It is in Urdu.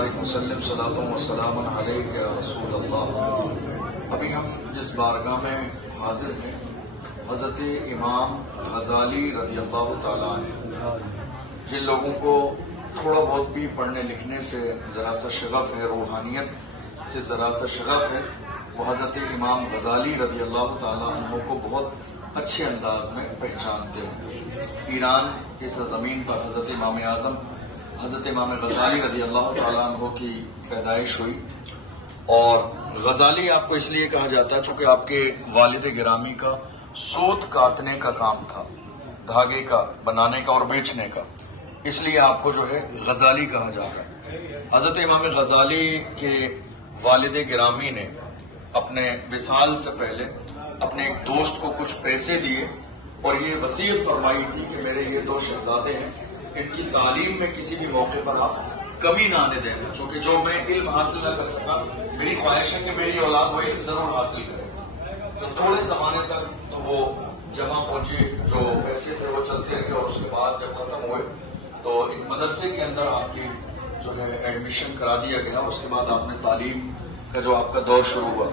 وبارک وسلم صلاۃ و سلام علیک یا رسول اللہ۔ ابھی ہم جس بارگاہ میں حاضر ہیں حضرت امام غزالی رضی اللہ تعالیٰ عنہ، جن لوگوں کو تھوڑا بہت بھی پڑھنے لکھنے سے ذرا سا شغف ہے، روحانیت سے ذرا سا شغف ہے، وہ حضرت امام غزالی رضی اللہ تعالیٰ عنہ کو بہت اچھے انداز میں پہچانتے ہیں۔ ایران کی سرزمین پر حضرت امام اعظم حضرت امام غزالی رضی اللہ تعالیٰ عنہ کی پیدائش ہوئی، اور غزالی آپ کو اس لیے کہا جاتا ہے چونکہ آپ کے والد گرامی کا سوت کاٹنے کا کام تھا، دھاگے کا بنانے کا اور بیچنے کا، اس لیے آپ کو جو ہے غزالی کہا جاتا ہے۔ حضرت امام غزالی کے والد گرامی نے اپنے وصال سے پہلے اپنے ایک دوست کو کچھ پیسے دیے اور یہ وصیت فرمائی تھی کہ میرے یہ دو شہزادے ہیں، ان کی تعلیم میں کسی بھی موقع پر آپ کمی نہ آنے دینا، چونکہ جو میں علم حاصل نہ کر سکا، میری خواہش ہے کہ میری اولاد وہ علم ضرور حاصل کرے۔ تو تھوڑے زمانے تک تو وہ جمع پہنچے، جو پیسے تھے وہ چلتے رہے، اور اس کے بعد جب ختم ہوئے تو ایک مدرسے کے اندر آپ کی جو ہے ایڈمیشن کرا دیا گیا، اس کے بعد آپ نے تعلیم کا جو آپ کا دور شروع ہوا۔